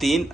3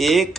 1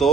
2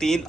3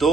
2